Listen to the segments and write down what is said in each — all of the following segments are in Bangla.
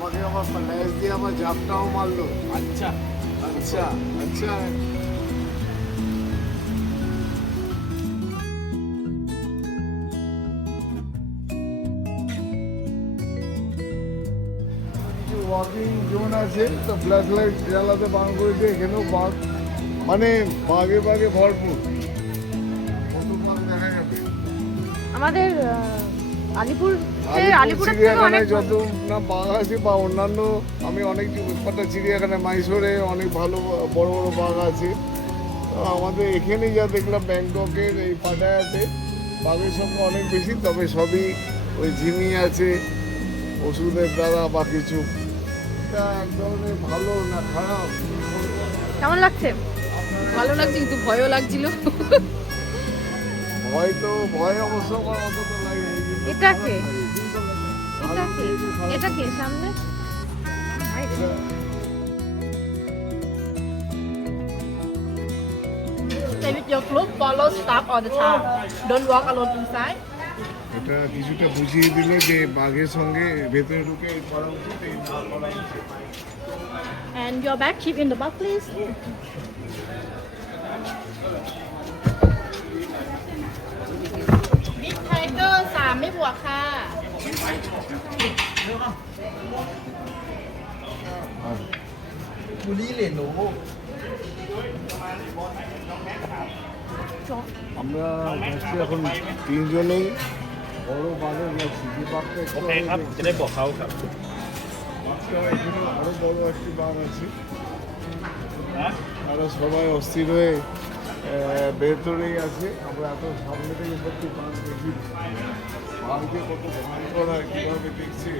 আমাকে আবার ল্যাস দিয়ে আবার ঝাপটাও মারলো। আচ্ছা আচ্ছা আচ্ছা। ওয়াকিং জোন আছে, তো ব্ল্যাক লাইট জ্বালাতে বারণ করেছে। এখানেও বাঘ, মানে বাঘে বাঘে ভরপুর, কত বাঘ দেখা যাবে। আমাদের আলিপুর আলিপুরের থেকে চিড়িয়াখানায় অনেক যত না বাঘ আছে বা অন্যান্য, আমি অনেক কটা চিড়িয়াখানায় মাইসোরে অনেক ভালো বড় বড় বাঘ আছে। তো আমাদের এখানে যা দেখলাম ব্যাংককের এই পাটায়াতে বাঘের সংখ্যা অনেক বেশি, তবে সবই ওই ঝিমি আছে ওষুধের দ্বারা বা কিছু। এটা এক ধরনের ভালো না খারাপ। কেমন লাগছে? ভালো লাগছে, কিন্তু ভয়ও লাগছিল। ভয় অবশ্য আমার অত তো লাগে না, কিন্তু এটা কে? খারাপ লাগে। এটা কে সামনে? Stay with your group, follow staff all the time. Don't walk alone inside. এটা কিছুটা বুঝিয়ে দিল যে বাঘের সঙ্গে ভেতরে ঢুকে এই করা উচিত, এই না করা উচিত। And your bag keep in the box, please. Big Tiger 3 ไม่บวกค่ะ আমরা যাচ্ছি এখন তিনজনেই বড় বাঘে যাচ্ছি, যে বাঘটা একটু โอเคครับ আগে จะได้บอกเขาครับ বাঘটা এখানে আরো বড় একটি বাঘ আছে। না আরো সবাই অস্থির হয়ে ভেতরেই আছে। আমরা এত সামনে থেকে সত্যি বাঘ দেখি, বাঘকে কত ভয়ঙ্কর হয় কীভাবে দেখছি।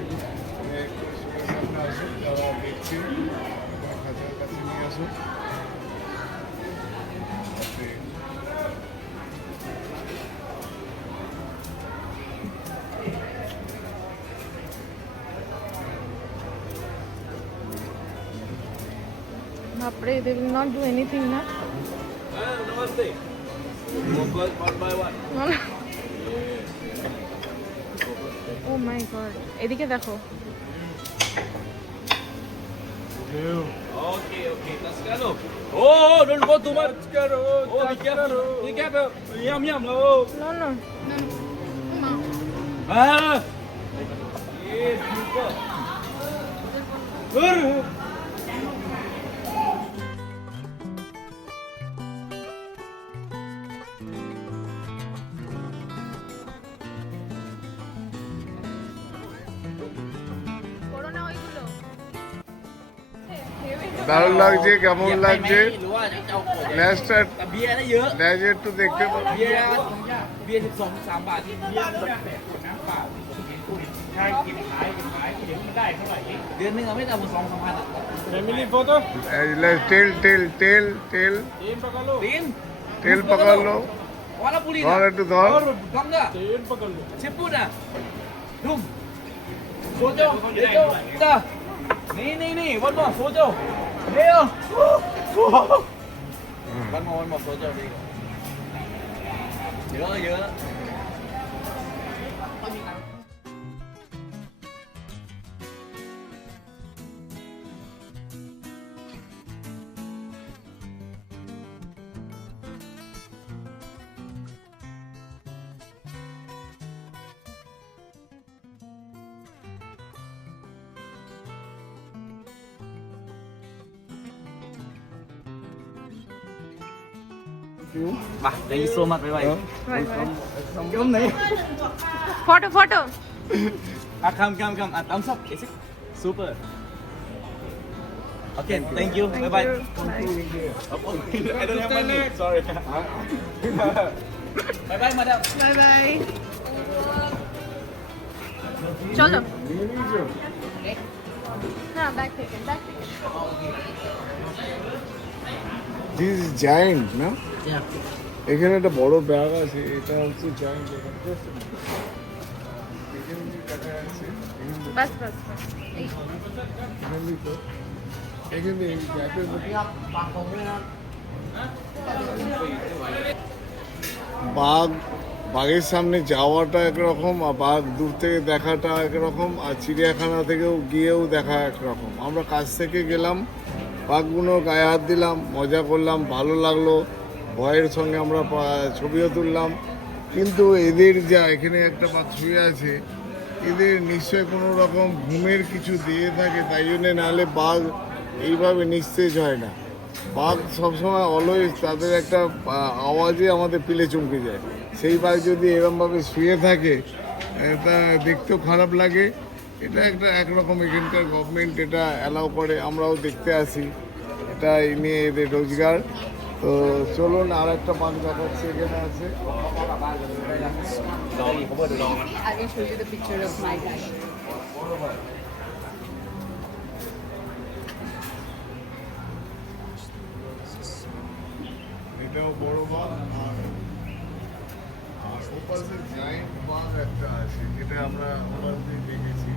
একটু সবার সামনে আসুন, তারা দেখছি, খাঁচার কাছে নিয়ে আসুন। বাপরে, they will not do anything না? নমস্তে one by one oh my god, এদিকে দেখো। Okay, okay, let's go. Oh, don't go too much. Oh, be careful. Be careful. Yum, yum. Oh. No no, Ah. Yes, super. করো না ওইগুলো। দারুণ লাগছে, কেমন লাগছে? หรือว่าจะเอาของ ল্যাসটা แต่เบียร์ได้เยอะ ল্যাজ একটু দেখতে পাবো।เบียร์12-13 บาทที่เบียร์แบบน้ำเปล่าใช่กินขายเดี๋ยวมันได้เท่าไหร่เดือนนึงไม่ต่ำกว่า 2-3 พันอ่ะ फैमिली फोटो টেল টেল টেল টেল चेन पकड़ लो তিন เটেল পকড় লো, ওয়ালা পুরি ধর একটু ধর। কম না चेन पकड़ लो చెప్పు না ঢুম সোজো লেজো দাนี่วันมอโซโจเร็ววันมอโซโจดีเยอะ มา thank you so much บ๊ายบาย Come này. Photo photo. Come. Thumbs up. Is it? Super. Okay, thank you. Bye bye. I don't have money. Sorry. Bye bye, madam. Bye bye. চলো নিয়ে নিয়েছো? না, ব্যাগ থেকে ব্যাগ থেকে। দিস ইজ জায়ান্ট না? Yeah. এখানে একটা বড় ব্যাগ আছে, এটা হচ্ছে জায়ান্ট। এখানে দেখা যাচ্ছে, বাস বাস বাস। এই এখানে তো এখানে এই ব্যাগের মধ্যে বাঘ বাঘের সামনে যাওয়াটা একরকম, আর বাঘ দূর থেকে দেখাটা একরকম, আর চিড়িয়াখানা থেকেও গিয়েও দেখা একরকম। আমরা কাছ থেকে গেলাম, বাঘগুলো গায়ে হাত দিলাম, মজা করলাম, ভালো লাগলো, ভয়ের সঙ্গে আমরা ছবিও তুললাম। কিন্তু এদের যা এখানে একটা বাঘ শুয়ে আছে, এদের নিশ্চয়ই কোনো রকম ঘুমের কিছু দিয়ে থাকে, তাই জন্যে নাহলে বাঘ এইভাবে নিস্তেজ হয় না। বাঘ সবসময় অলওয়েজ তাদের একটা আওয়াজে আমাদের পিলে চমকে যায়। সেই বাঘ যদি এরমভাবে শুয়ে থাকে, তা দেখতেও খারাপ লাগে। এটা একটা একরকম এখানকার গভর্নমেন্ট এটা অ্যালাউ করে, আমরাও দেখতে আসি, এটা এই নিয়ে এদের রোজগার। তো চলুন আর একটা বাঘ দেখাচ্ছি, এখানে আছে। I will show you the picture of my guy. এটাও বড় বাঘ, আর ওপাশে জায়েন্ট বাঘ একটা আছে, যেটা আমরা ওপাশ দিয়ে দেখেছি।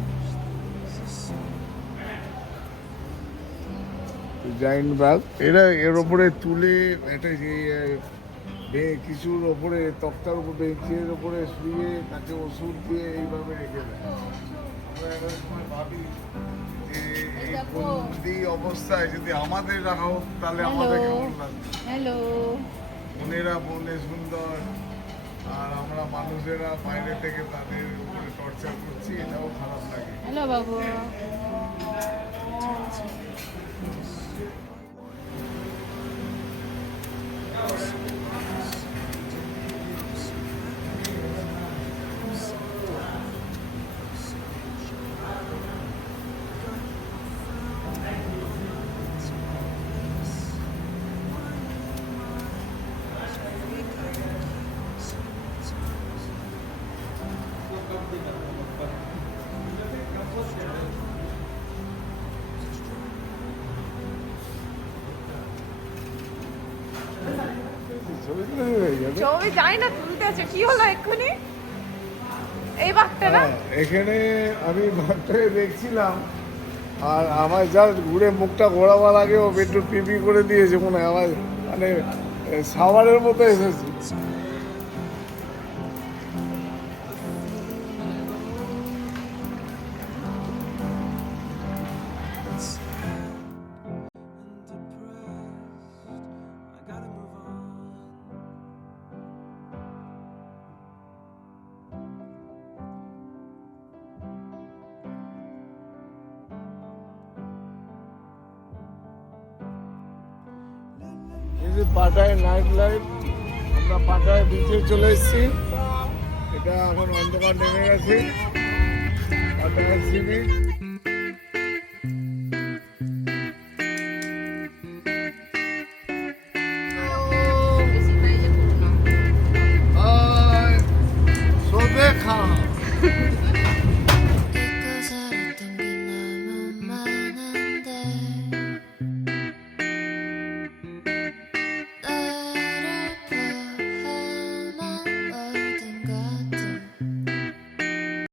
জায়েন্ট বাঘ এরা এর ওপরে তুলে একটা কিছুর ওপরে তক্তার উপর বেঞ্চের ওপরে শুয়ে তাকে ওষুধ দিয়ে এইভাবে রেখে দেয়। আমরা একটা সময় ভাবি যে এই বন্দি অবস্থায় যদি আমাদের রাখা হোক তাহলে আমাদের কেমন লাগবে। Hello. বনেরা বনে সুন্দর, আর আমরা মানুষেরা বাইরে থেকে তাদের উপরে টর্চার করছি, এটাও খারাপ লাগে। Hello, Babu. ছবি তুলে হয়ে যাবে। ছবি যাই না তুলতে আছে, কি হলো এক্ষুনি? এই বাঘটা না? হ্যাঁ, এখানে আমি বাঘটাকে দেখছিলাম, আর আমার যা ঘুরে মুখটা ঘোরাবার আগে ও একটু পিপি করে দিয়েছে, মনে হয় আমার মানে সাওয়ারের মতো এসেছে। এই যে পাটায় নাইট লাইফ, আমরা পাটায় বিচে চলে এসেছি। এটা এখন অন্ধকার নেমে গেছে, পাটায় সি বিচ।